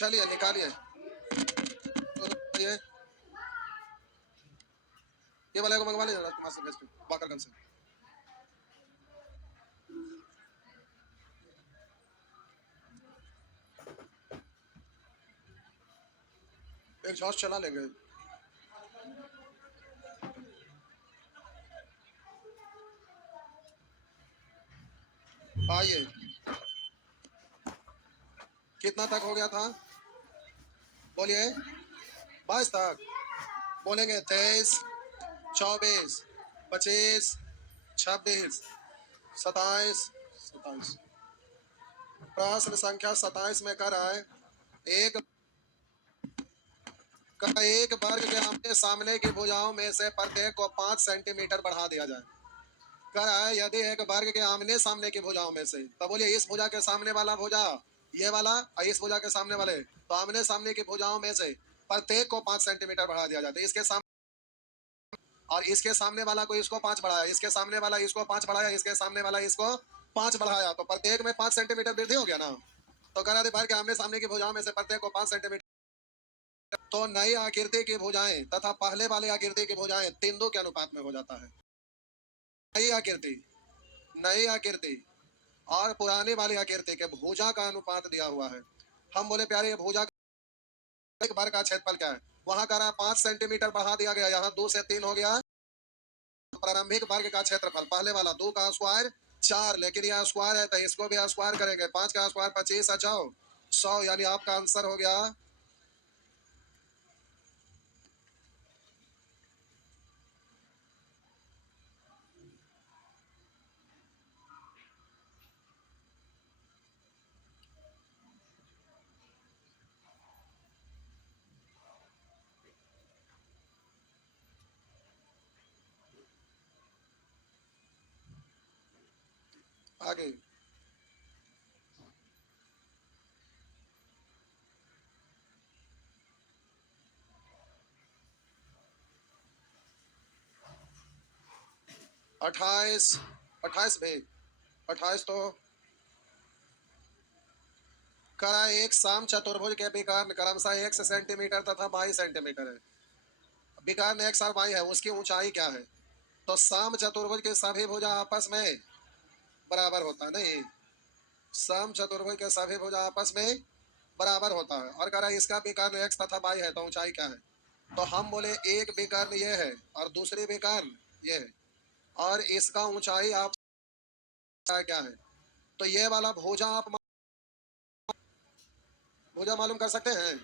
चलिए निकालिए। तो ये वाले को मंगवा लीजिए राजकुमार से, बेस्ट बाकरगंज से। एक जॉस चला लेंगे। आइए, कितना तक हो गया था बोलिए? 22 तक बोलेंगे। 23, 24, 25, 26, 27, 27। प्रश्न संख्या 27 में कर रहा है एक एक वर्ग के आमने सामने की भुजाओं में से प्रत्येक को 5 सेंटीमीटर बढ़ा दिया जाए। कर रहा है यदि एक वर्ग के आमने सामने की भुजाओं में से, तो बोलिए इस भुजा के सामने वाला भुजा ये वाला और इस भुजा के सामने वाले, तो आमने सामने की भुजाओं में से प्रत्येक को 5 सेंटीमीटर बढ़ा दिया जाता है। इसके सामने और इसके सामने वाला को इसको 5 बढ़ाया, इसके सामने वाला इसको 5 बढ़ाया, इसके सामने वाला इसको 5 बढ़ाया, तो प्रत्येक में 5 सेंटीमीटर वृद्धि हो गया ना। तो कह रहे के आमने सामने की भुजाओं में से प्रत्येक को 5 सेंटीमीटर। तो नई आकृति की भुजाएं तथा पहले वाले आकृति की भुजाएं 3:2 के अनुपात में हो जाता है। नई आकृति और पुरानी वाली आकृति के भुजा का अनुपात दिया हुआ है। हम बोले प्यारे ये भुजा एक बार का क्षेत्रफल क्या है? वहां का 5 सेंटीमीटर बढ़ा दिया गया, यहाँ 2 से 3 हो गया। प्रारंभिक वर्ग का क्षेत्रफल पहले वाला 2 का स्क्वायर 4, लेकिन यह स्क्वायर है तो इसको भी स्क्वायर करेंगे। 5 का स्क्वायर 25, 100, यानी आपका आंसर हो गया आगे 28, 28 भी 28 तो करा एक साम चतुर्भुज के विकर्ण क्रमशः 1 सेंटीमीटर तथा 22 सेंटीमीटर है। विकर्ण x और y है, उसकी ऊंचाई क्या है? तो साम चतुर्भुज के सभी भुजा आपस में बराबर होता है नहीं, साम चतुर्भुज के सभी भुजा आपस में बराबर होता है। और कह रहा है इसका विकर्ण x तथा y है, तो ऊंचाई क्या है? तो हम बोले एक विकर्ण ये है और दूसरी विकर्ण ये है, और इसका ऊंचाई आप क्या है? तो ये वाला भुजा आप भुजा मालूम कर सकते हैं।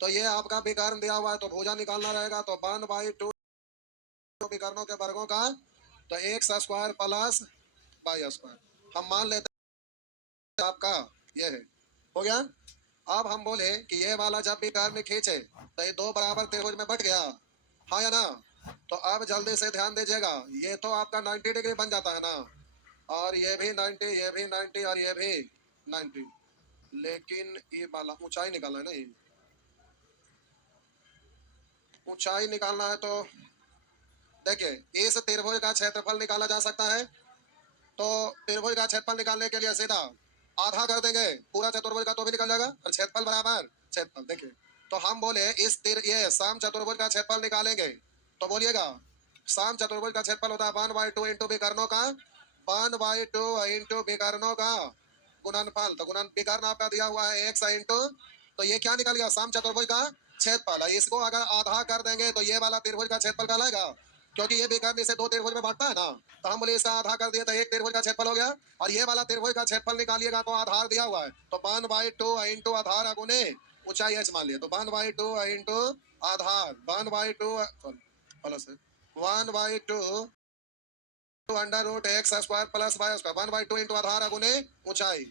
तो ये आपका विकर्ण दिया हुआ है, तो भुजा निकालना रहेगा। तो 1/2 विकर्णों के वर्गों का, तो x square plus y square हम मान लेते हैं आपका ये है। हो गया। अब हम बोले कि ये वाला जब भी विकर्ण खींचे तो ये 2 बराबर त्रिभुज में बट गया, हाँ या ना? तो अब जल्दी से ध्यान दीजिएगा, ये तो आपका 90 डिग्री बन जाता है ना, और ये भी 90, ये भी 90 और ये भी 90। लेकिन ये वाला ऊंचाई निकालना है नहीं, ऊंचाई निकालना है तो देखिए इस त्रिभुज का क्षेत्रफल निकाला जा सकता है। तो त्रिभुज का क्षेत्रफल निकालने के लिए सीधा आधा कर देंगे, पूरा चतुर्भुज का तो भी निकल जाएगा, और क्षेत्रफल बराबर क्षेत्रफल। देखिए तो हम बोले ये साम चतुर्भुज का क्षेत्रफल निकालेंगे, तो बोलिएगा साम चतुर्भुज का क्षेत्रफल होता है 1/2 इंटू विकर्णों का 1/2 इंटू विकर्णों का गुणनफल। तो गुणन विकर्ण आपका दिया हुआ है x इंटू, तो ये क्या निकल गया साम चतुर्भुज का क्षेत्रफल। इसको अगर आधा कर देंगे तो ये वाला त्रिभुज का क्षेत्रफल कहलाएगा, क्योंकि ये विकर्ण इसे 2 त्रिभुज में बांटता है ना। तो हम बोले इसका आधा कर दिया तो 1 त्रिभुज का क्षेत्रफल हो गया, और ये वाला त्रिभुज का क्षेत्रफल निकालिएगा तो आधार दिया हुआ है, तो 1/2 इंटू आधार गुने ऊंचाई h मान लिया, तो 1/2 इंटू आधार 1/2 plus 1/2 under root x square plus y square 1/2 into आधार गुने ऊंचाई।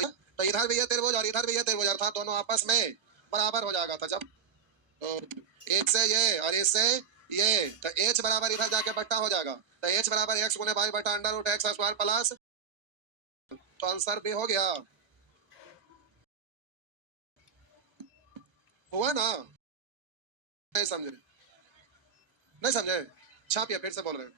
तो इधर भी ये त्रिभुज और इधर भी ये त्रिभुज, अर्थात दोनों आपस में बराबर हो जाएगा। था जब तो एक से ये और इससे ये, तो h बराबर इधर जाके बट्टा हो जाएगा, तो h बराबर x गुने y बटा under root x square plus, तो आंसर भी हो गया। हुआ ना? नहीं समझे? नहीं समझे? छापिए, फिर से बोल रहे हैं।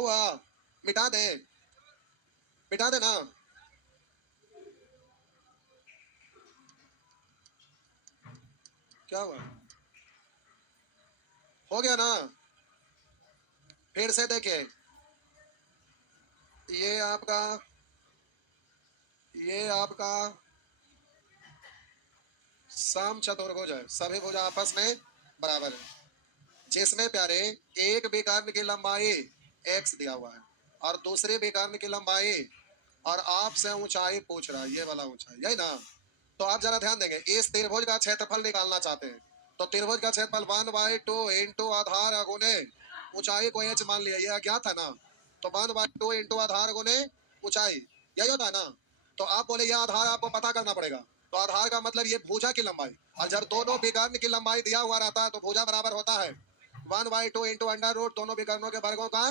हुआ, मिटा दे, मिटा दे ना। क्या हुआ, हो गया ना। फिर से देखिए, ये आपका सम चतुर्भुज है, सभी भुजा आपस में बराबर है, जिसमें प्यारे एक विकर्ण की लंबाई x दिया हुआ है और दूसरे विकर्ण की लंबाई, और आपसे ऊंचाई पूछ रहा है, ये वाला ऊंचाई, यही ना। तो आप जरा ध्यान देंगे, इस त्रिभुज का क्षेत्रफल निकालना चाहते हैं, तो त्रिभुज का क्षेत्रफल 1/2 इंटू आधार गुने ऊंचाई को h मान लिया, ये अज्ञात है ना। तो 1/2 इंटू आधार गुने ऊंचाई, यही होता है ना। तो आप बोले ये आधार आपको पता करना पड़ेगा, तो आधार का मतलब ये भुजा की लंबाई, और जब दोनों विकर्ण की लंबाई दिया हुआ रहता है तो भुजा बराबर होता है 1/2 इंटू अंडर रूट दोनों विकर्णों के वर्गों का,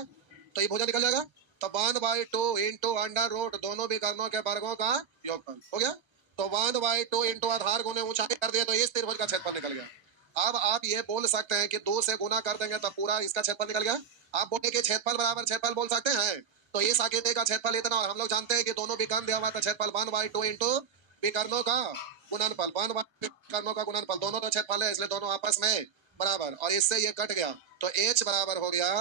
तो ये भुजा निकल जाएगा। तो 1/2 इंटू अंडर रूट दोनों विकर्णों के वर्गों का योगफल हो गया। तो 1/2 इंटू आधार गुने ऊंचाई कर दिए तो इस त्रिभुज का क्षेत्रफल निकल गया। अब आप ये बोल सकते हैं कि 2 से गुना कर देंगे तब पूरा इसका क्षेत्रफल निकल गया। आप बोले कि क्षेत्रफल बराबर क्षेत्रफल बोल सकते हैं, तो इस आकृति का क्षेत्रफल इतना, और हम लोग जानते हैं कि दोनों विकर्ण दिया हुआ था, क्षेत्रफल 1/2 इंटू विकर्णों का गुणनफल, 1/2 विकर्णों का गुणनफल, दोनों तो क्षेत्रफल है इसलिए दोनों आपस में बराबर, और इससे ये कट गया तो h बराबर हो गया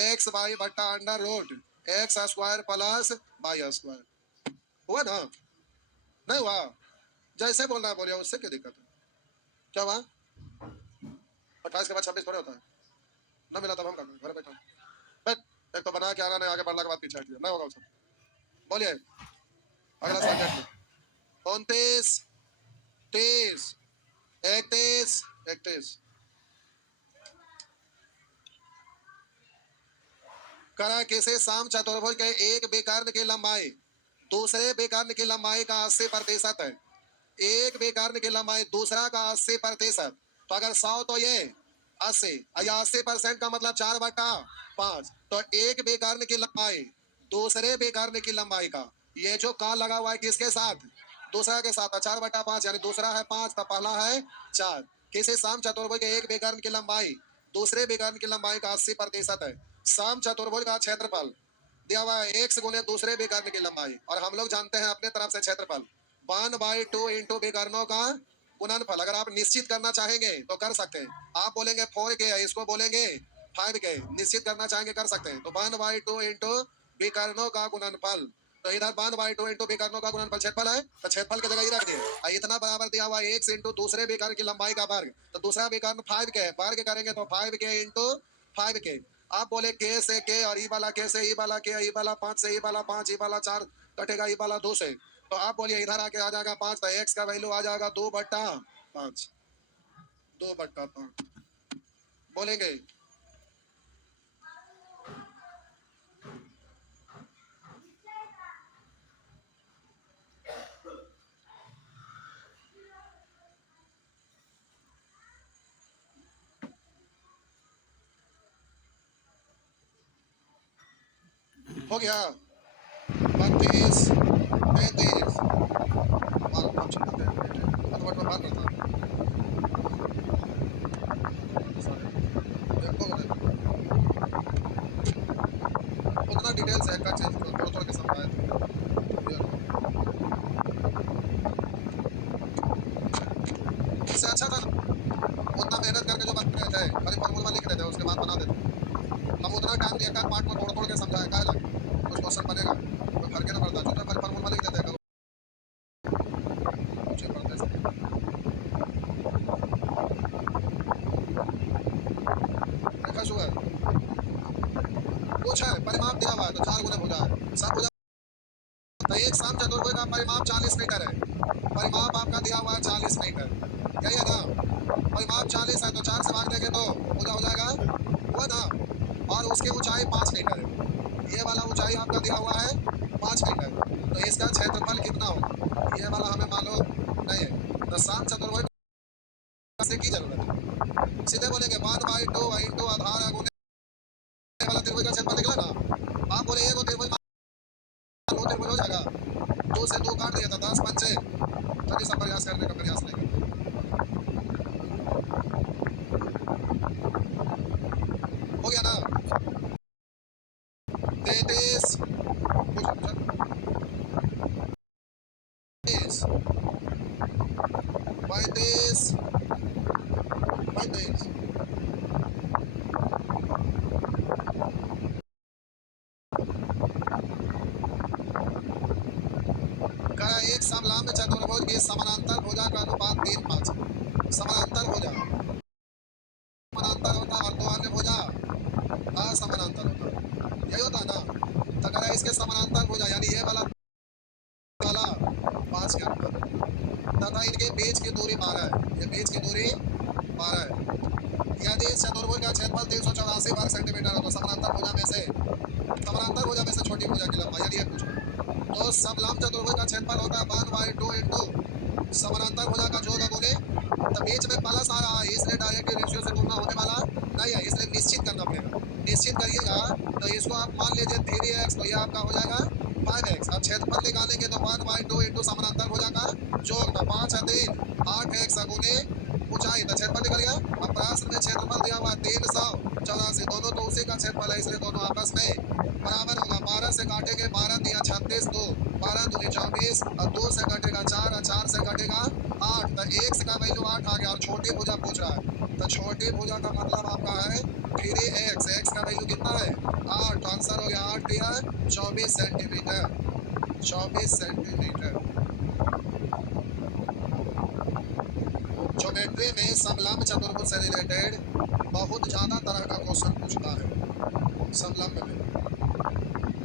x वाई बट्टा under root x square plus y square. हुआ ना, नहीं हुआ, जैसे बोलना है बोलिए, उससे क्या दिक्कत है। क्या हुआ, 28 के बाद 26 थोड़े होता है, ना मिला तब हम करते घर बैठा बैठ, एक तो बना के आना नहीं, आगे बढ़ने के बाद पीछे हट गया, नहीं होगा उससे। बोलिए अगला सवाल देखिए, 29 30 31 31 करा किसी सम चतुर्भुज के एक विकर्ण की लंबाई दूसरे विकर्ण की लंबाई का 80% है, एक विकर्ण की लंबाई दूसरा का 80%, तो अगर 100 तो ये 80, या 80% का मतलब 4/5, तो एक विकर्ण की लंबाई दूसरे विकर्ण की लंबाई का, ये जो का लगा हुआ है किसके साथ, दूसरा के साथ, 4/5, यानी दूसरा है 5 तो पहला है 4। किसी सम चतुर्भुज के एक विकर्ण की लंबाई दूसरे विकर्ण की लंबाई का 80% है, सम चतुर्भुज का क्षेत्रफल दिया हुआ है x गुने दूसरे विकर्ण की लंबाई, और हम लोग जानते हैं अपने तरफ से क्षेत्रफल 1/2 इंटू विकर्णों का गुणनफल। अगर आप निश्चित करना चाहेंगे तो कर सकते हैं, आप बोलेंगे 4k, इसको बोलेंगे 5k, निश्चित करना चाहेंगे कर सकते हैं। तो 1/2 इंटू विकर्णों का गुणनफल, तो इधर 1/2 इंटू विकर्णों का गुणनफल क्षेत्रफल है, तो क्षेत्रफल की जगह ही रख दिए, इतना बराबर दिया हुआ है x इंटू दूसरे विकर्ण की लंबाई का वर्ग, तो दूसरा विकर्ण 5k है, वर्ग करेंगे तो 5k इंटू 5k। आप बोले k से k, और ई वाला k से ई वाला k, ई वाला 5 से ई वाला 5, ई वाला 4 कटेगा ई वाला 2 से, तो आप बोलिए इधर आके आ जाएगा 5, तो x का वैल्यू आ जाएगा 2/5, 2/5 बोलेंगे। हो गया 32 33 उतना डिटेल्स है, कट चीज थोड़ा थोड़ा के समझाया इससे अच्छा था ना, उतना मेहनत करके जो बात रहे थे खाली फॉर्मूला लिख रहे थे, उसके बाद बना देते। हम उतना टाइम लिया, पार्ट में तोड़ तोड़ के समझाया, क्या लगे कुछ क्वेश्चन बनेगा, कोई फर्क नहीं पड़ता, जो खाली फॉर्मूला लिख देते कुछ है, परिमाप दिया हुआ है तो 4 गुना भुजा है, सब भुजा, तो एक सम चतुर्भुज का परिमाप 40 मीटर है, परिमाप आपका दिया हुआ है 40 मीटर, यही है ना। परिमाप 40 है तो 4 से भाग देंगे तो भुजा हो जाएगा, हुआ ना। और उसकी ऊंचाई 5 मीटर है, ये वाला ऊंचाई आपका दिया हुआ है 5 मीटर, तो इसका क्षेत्रफल कितना होगा ये वाला हमें मालूम नहीं है, तो सम चतुर्भुज से की जरूरत है, सीधे बोलेंगे 1/2 इंटू आधार गुने वाला त्रिभुज का क्षेत्रफल निकला ना। आप बोले एक त्रिभुज, दो त्रिभुज हो जाएगा, 2 से 2 काट दिया था, 10 पंचे, चलिए सब प्रयास करने का प्रयास नहीं, हो गया ना। 33 35 35 करा एक समलंब चतुर्भुज की समानांतर भुजा का अनुपात 3:5 समानांतर भुजा समानांतर होता और दो अन्य भुजा असमानांतर होता, यही होता ना। तो करा इसके समानांतर भुजा यानी ये वाला 5 के अनुपात तथा इनके बीच की दूरी 12 है, ये बीच की दूरी 12 है। यदि इस चतुर्भुज का क्षेत्रफल 384 वर्ग सेंटीमीटर है तो समानांतर भुजा में से छोटी भुजा की लंबाई यदि ये पूछो तो समलंब चतुर्भुज का क्षेत्रफल होता है 1/2 इंटू समानांतर भुजा का जोड़ गुणे, तो बीच में प्लस आ रहा है इसलिए डायरेक्ट रेशियो से गुणा होने वाला नहीं है, इसलिए निश्चित करना पड़ेगा। निश्चित करिएगा तो इसको आप मान लीजिए 3x, तो ये आपका हो जाएगा 5x। अब क्षेत्रफल निकालेंगे तो 1/2 इंटू समानांतर भुजा का जोड़, तो 5 है 3 8x गुणे ऊंचाई, तो क्षेत्रफल निकल गया। अब प्रश्न में क्षेत्रफल दिया हुआ 384, दोनों तो उसी का क्षेत्रफल है इसलिए दोनों आपस में बराबर होगा। 12 से काटेंगे 12 दिया 36, 2 12 दूनी 24 और 2 से कटेगा 4 और 4 से कटेगा 8, तो x का वैल्यू 8 आ गया और छोटी भुजा पूछ रहा है, तो छोटी भुजा का मतलब आपका है 3x, x का वैल्यू कितना है 8, आंसर हो गया 8 दिया 24 सेंटीमीटर 24 सेंटीमीटर। ज्योमेट्री में समलंब चतुर्भुज से रिलेटेड बहुत ज्यादा तरह का क्वेश्चन पूछता है। समलंब में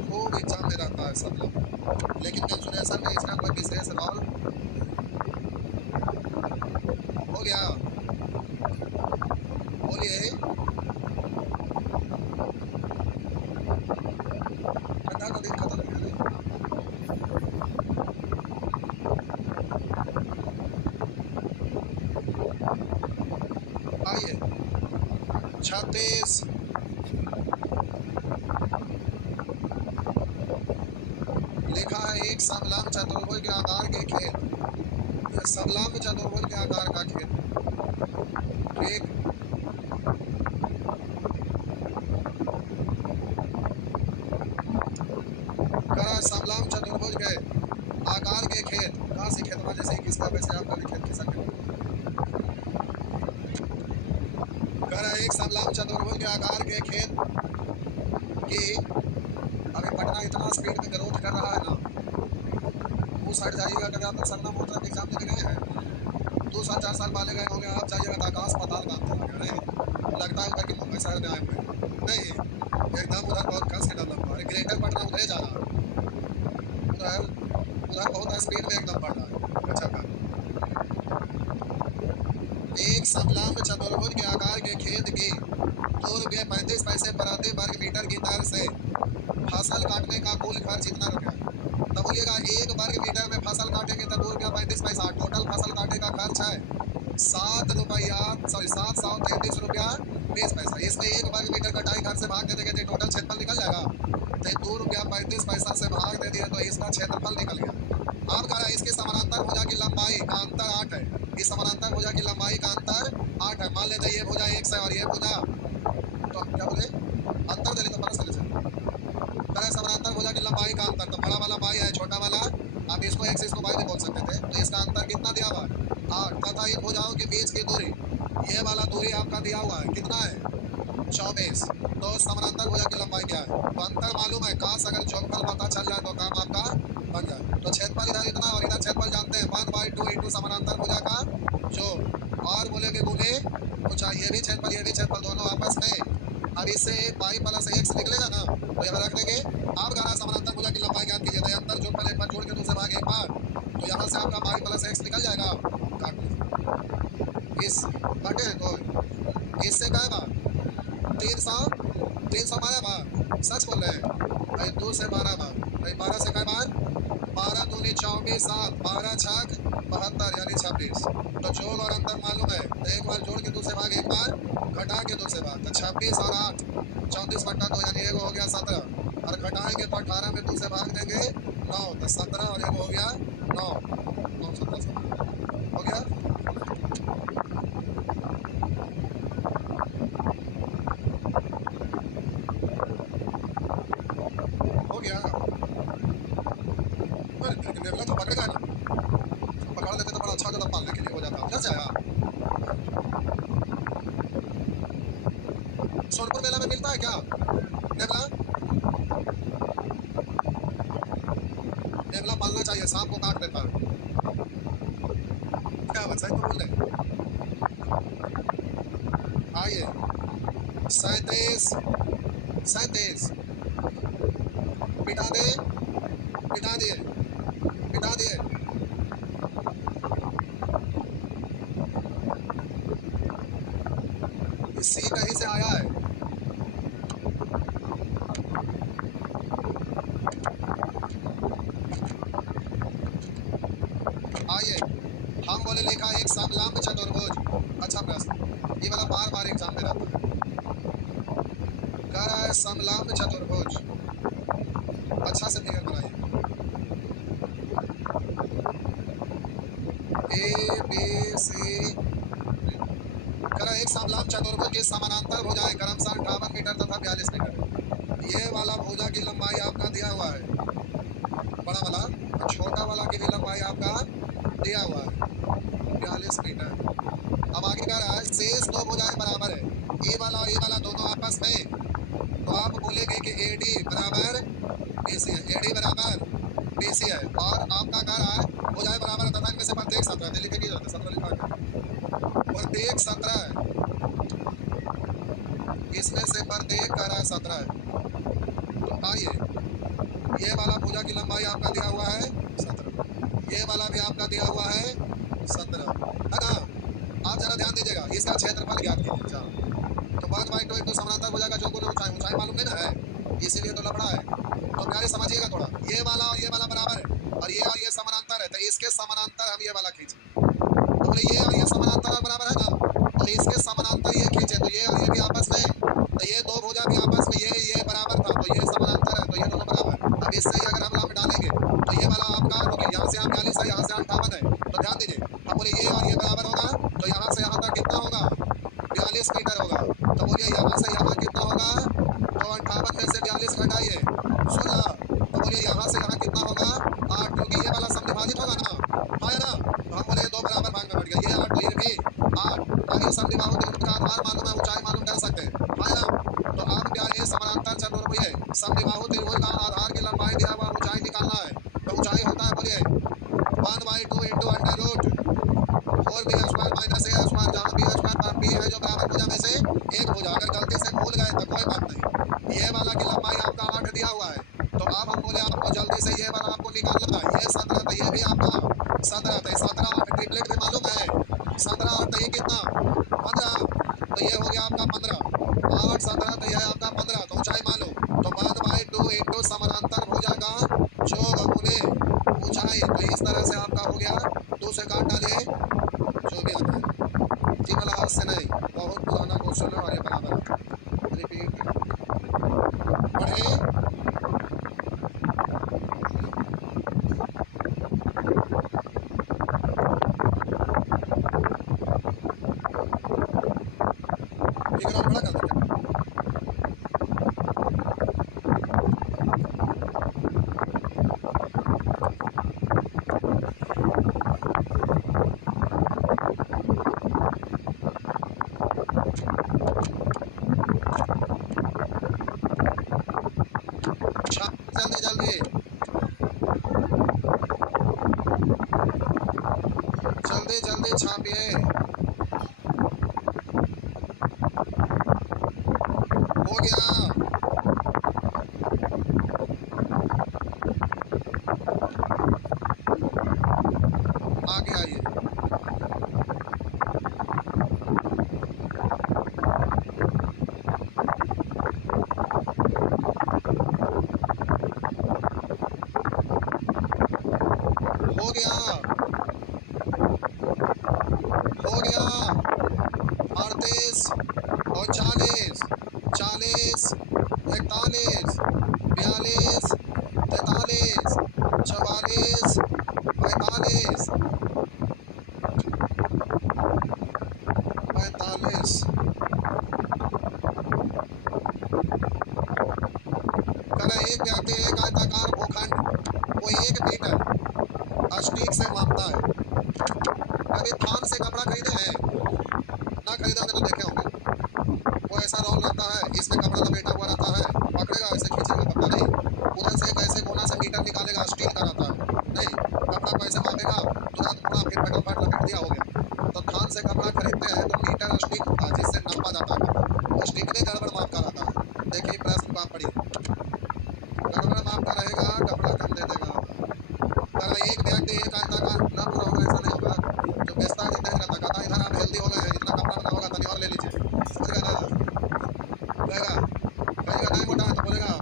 खूब एग्जाम में रहता है समलंब, लेकिन मेंसुरेशन में इसका कोई विशेष रोल हो गया। बोलिए ठंडा का दिन खत्म हो गया। आइए 36 लिखा है एक समलंब चतुर्भुज के आकार के खेत, समलंब चतुर्भुज के आकार का खेत, ठीक। करा समलंब चतुर्भुज के आकार के खेत, कहाँ से खेत जैसे किसका वैसे आपका भी खेत खिसक गया। करा एक समलंब चतुर्भुज के आकार के खेत की, अभी पटना इतना स्पीड में ग्रोथ कर रहा है ना, उस हट जाइएगा कभी आप सरना मोटर के एग्जाम देने गए हैं 2 साल 4 साल पहले गए होंगे, आप जाइएगा तो आकाश पाताल का अंतर लगे नहीं लगता है उधर की मुंबई शहर में आए हुए नहीं, एकदम उधर बहुत कस के डेवलप हुआ है। ग्रेटर पटना उधर जा रहा है, उधर बहुत स्पीड में एकदम बढ़ रहा है। अच्छा का एक समलंब चतुर्भुज के आकार के खेत की ₹2.35 प्रति वर्ग मीटर की दर से फसल काटने का कुल खर्च इतना रुपया। तो बोलिएगा 1 वर्ग मीटर में फसल काटेंगे तो ₹2.35, टोटल फसल काटने का खर्च है ₹733.20 इसमें 1 वर्ग मीटर कटाई घर से भाग दे देंगे तो टोटल क्षेत्रफल निकल जाएगा। तो ₹2.35 से भाग दे दिया तो इसका क्षेत्रफल निकल गया। अब कह रहा है इसके समानांतर भुजा की लंबाई का अंतर 8 है, इस समानांतर भुजा की लंबाई का अंतर 8 है। मान लेते ये भुजा 1 है और ये भुजा, तो क्या बोले अंतर दे तो परस करे समानांतर भुजा की लंबाई का अंतर, तो बड़ा वाला y है छोटा वाला, आप इसको x इसको y भी बोल सकते थे, तो इसका अंतर कितना दिया हुआ है 8, तथा इन भुजाओं के बीच की दूरी, ये वाला दूरी आपका दिया हुआ है कितना है 24, तो समानांतर भुजा की लंबाई क्या है, तो अंतर मालूम है, काश अगर जोगफल पता चल जाए तो काम आपका बन जाए। तो क्षेत्रफल इधर इतना और इधर क्षेत्रफल जानते हैं 1/2 इंटू समानांतर भुजा का जो, और बोलेंगे गुणे ऊंचाई, ये भी क्षेत्रफल दोनों आपस में। अब इससे y प्लस x निकलेगा ना, तो यहाँ रख देंगे। आप गाना समानांतर भुजा की लंबाई ज्ञात कीजिए, तो अंतर जोड़ एक बार जोड़ के दूसरे भाग एक बार, तो यहाँ से आपका y प्लस x निकल जाएगा। काट लीजिए इस काटे हैं तो इससे क्या है 300 मारा बार, सच बोल रहे हैं भाई, 2 से 12 बार भाई, 12 से क्या बार 12 दूनी 24 7 12 छक 72 यानी 26, तो जोड़ और अंतर मालूम है, तो एक बार जोड़ के दूसरे भाग एक बार घटा के दूसरे भाग, तो 26 और 8 34/2 यानी एक हो गया 17, और घटाएंगे तो 18 में दूसरे भाग देंगे 9, तो 17 और एक हो गया 9 9 17 हो गया। सोनपुर मेला में मिलता है क्या नेवला? नेवला पालना चाहिए, सांप को काट देता है। क्या बात, सही तो बोल रहे। आइए 37 37 बिठा दे, बिठा दिए, बिठा दिए। सी कहीं से आया है। आइए हम बोले लिखा एक समलंब चतुर्भुज। अच्छा प्रश्न, ये वाला बार बार एग्जाम में रहता है। कह रहा है समलंब चतुर्भुज, अच्छा से फिगर बनाइए। ए बी सी, कह रहा है एक समलंब चतुर्भुज के समानांतर भुजाएं क्रमशः 58 मीटर तथा 42 मीटर। ये वाला भुजा की लंबाई आपका दिया हुआ है, बड़ा वाला और छोटा वाला की भी लंबाई आपका दिया हुआ है 42 मीटर। अब आगे कह रहा है शेष दो भुजाएं बराबर है, ये वाला और ये वाला दोनों आपस में, तो आप बोलेंगे कि AD बराबर BC है, AD बराबर BC है। और आपका कह रहा है भुजाएं बराबर है तथा इनमें से प्रत्येक 17 लिखे की जरूरत है, 17 लिखा है, प्रत्येक 17 है, इसमें से प्रत्येक कह रहा है 17 है। तो आइए ये वाला भुजा की लंबाई आपका दिया हुआ है 17, ये वाला भी आपका दिया हुआ है 17, है ना? आप जरा ध्यान दीजिएगा, इसका क्षेत्रफल ज्ञात कीजिए। तो 1/2 into समानांतर भुजा का जो कोण ऊंचाई, ऊंचाई मालूम नहीं ना है, इसीलिए तो लफड़ा है। तो प्यारे समझिएगा थोड़ा, ये वाला और ये वाला बराबर है और ये समानांतर है, तो इसके समानांतर हम ये वाला खींचे। तो बोले ये और ये समानांतर और बराबर है ना, और इसके समानांतर ये खींचे तो ये और ये भी आपस में, तो ये दो भुजा भी आपस में, ये बराबर था तो ये समानांतर है, तो ये दोनों बराबर। अब इससे ही अगर हम लंब डालेंगे तो ये वाला आपका, क्योंकि यहाँ से 42 है, यहाँ से 58 है, तो ध्यान दीजिए। अब बोले ये और ये बराबर होगा, तो यहाँ से यहाँ तक कितना होगा 42 मीटर होगा। तो बोलिए यहाँ से यहाँ कितना होगा, तो 58 में से 42 घटाइए 16, तो बोलिए यहाँ से यहाँ कितना होगा 8, क्योंकि ये वाला समविभाजित होगा ना, हाँ या ना? तो हम बोले दो बराबर भाग में बढ़ गया, ये 8 तो ये भी 8। आगे समविबाहु त्रिभुज का आधार मालूम है, ऊंचाई मालूम कर सकते हैं, हाँ या ना? तो आप क्या ये समानांतर चतुर्भुज है, समविबाहु त्रिभुज का आधार की लंबाई दिया हुआ, ऊंचाई निकालना है। तो ऊंचाई होता है बोलिए 1/2 into under root 4b² minus a², जहाँ b² है जो बराबर भुजा में से एक भुजा। अगर गलती से भूल गए तो कोई बात नहीं, ये वाला की लंबाई आपका 8 दिया हुआ है। तो अब हम बोले आपको जल्दी से ये वाला आपको निकालना है, ये 17 तो ये भी आपका 17, तो 17 8 ट्रिपलेट भी मालूम है, 17 8 तो ये कितना 15, तो ये हो गया आपका 15, 8 17 तो ये है आपका 15, तो ऊंचाई मालूम। तो 1/2 into समानांतर भुजा का जो गुणे ऊंचाई, तो इस तरह से आपका हो गया, 2 से काट डालिए जो भी आता है जी, वाला हाथ से नहीं, बहुत पुराना क्वेश्चन है और ये बराबर रिपीट पढ़े। फिगर और बड़ा कर दो। जल्दी जल्दी जल्दी जल्दी छापिए, हो गया। आगे आइए, हो गया, हो गया 38 और 40, 40 41 42 43 44 45 45। करें एक व्यक्ति एक आयताकार भूखंड को 1 मीटर स्टीक से मापता है। कभी थान से कपड़ा खरीदे हैं? ना खरीदे होंगे तो देखे होंगे, वो ऐसा रोल रहता है तो थान से कपड़ा खरीदते हैं तो मीटर स्टिक होता है जिससे नापा जाता है। स्टिक में गड़बड़ माप का रहता है। देखिए प्रश्न को आप पढ़िए, गड़बड़ माप का रहेगा, कपड़ा कम दे देगा। अगर एक व्यक्ति एक आयताकार ना पूरा होगा ऐसा नहीं होगा। जो बेचता है जितना रहता कहता इधर आप हेल्दी हो गए हैं, जितना कपड़ा बना होगा तनी और ले लीजिए, समझ गए ना? कहेगा कहेगा नहीं मोटा है तो बोलेगा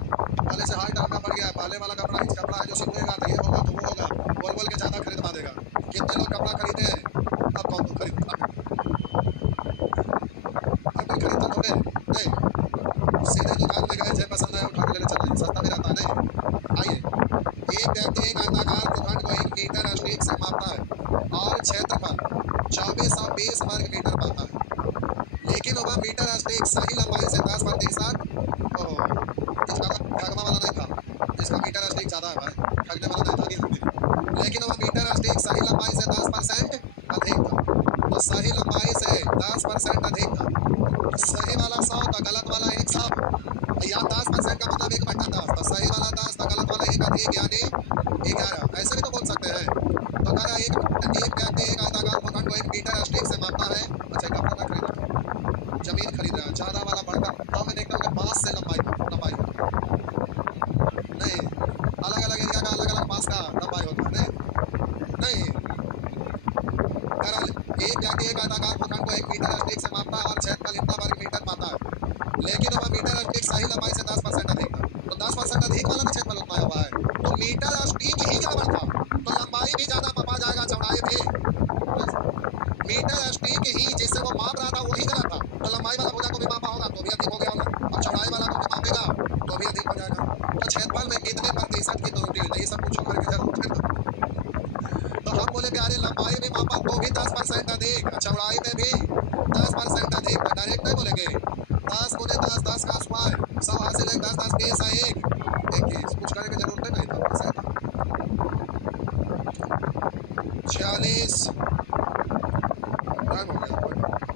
पहले से हाइट आपका बढ़ गया है, पहले वाला कपड़ा इस कपड़ा है जो सिकुएगा तो ये होगा तो वो होगा, बोल बोल के ज़्यादा खरीदवा देगा। कितने लोग कपड़ा खरीदे हैं? अब कौन तो खरीद अब कोई खरीदता थोड़े नहीं, सीधे दुकान में गए थे, पसंद आया उठा के लेने चले, सस्ता भी रहता है नहीं। आइए, एक व्यक्ति एक आयताकार भूखंड को 1 मीटर स्टिक से मापता है और क्षेत्रफल 2420 वर्ग मीटर पाता है, लेकिन वह मीटर स्टिक सही लंबाई से 10% इसका ठगवा वाला नहीं था, इसका मीटर स्टिक ज़्यादा है भाई, ठगने वाला नहीं था कि हमने, लेकिन वह मीटर स्टिक सही लंबाई से 10% अधिक था। तो सही लंबाई से 10% अधिक था, सही वाला 100 था, गलत वाला 100। यहाँ 10% का मतलब 1/10, तो सही वाला 10 था, गलत वाला 1 अधिक यानी 11। ऐसे भी तो बोल सकते हैं। तो कह रहा है एक व्यक्ति एक आयताकार भूखंड को 1 मीटर स्टिक से मापता है। अच्छा कपड़ा ना खरीद रहा है, जमीन खरीद रहा है, ज़्यादा वाला बढ़कर तो मैं देखता हूँ कि बांस से लंबाई नहीं, अलग अलग एरिया का अलग अलग बांस का लंबाई होता है नहीं। कह रहा एक व्यक्ति एक आयताकार भूखंड को 1 मीटर स्टिक से मापता है और क्षेत्रफल इतना वर्ग मीटर पाता है, लेकिन वह मीटर स्टिक सही लंबाई से 10% अधिक था। तो 10% अधिक वाला ना क्षेत्रफल उतना हुआ है, तो मीटर स्टिक ही गड़बड़ था, तो लंबाई भी ज़्यादा मापा जाएगा, चौड़ाई भी। मीटर स्टिक ही जिससे वो माप रहा था वही गलत था, तो लंबाई वाला भुजा को भी मापा होगा तो भी अधिक हो गया होगा, और चौड़ाई वाला को भी मापेगा तो भी अधिक हो जाएगा। तो क्षेत्रफल में कितने प्रतिशत की त्रुटि हुई? ये सब कुछ करके जरूरत है। तो हम बोले कि अरे लंबाई भी मापा तो भी 10% अधिक, चौड़ाई में भी 10% अधिक, तो डायरेक्ट नहीं बोलेंगे 10 गुने 10 10 का स्क्वायर 100 हासिल 1 10 10 20 1 21, कुछ करने की जरूरत नहीं था, ऐसा था 46 टाइम हो गया।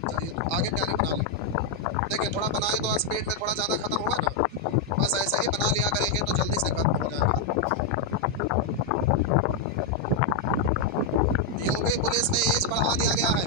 चलिए तो आगे प्यारे बना लेंगे। देखिए थोड़ा बनाए तो स्पीड में थोड़ा ज़्यादा खत्म होगा ना, बस ऐसे ही बना लिया करेंगे तो जल्दी से खत्म हो जाएगा। यूपी पुलिस में एज बढ़ा दिया गया है।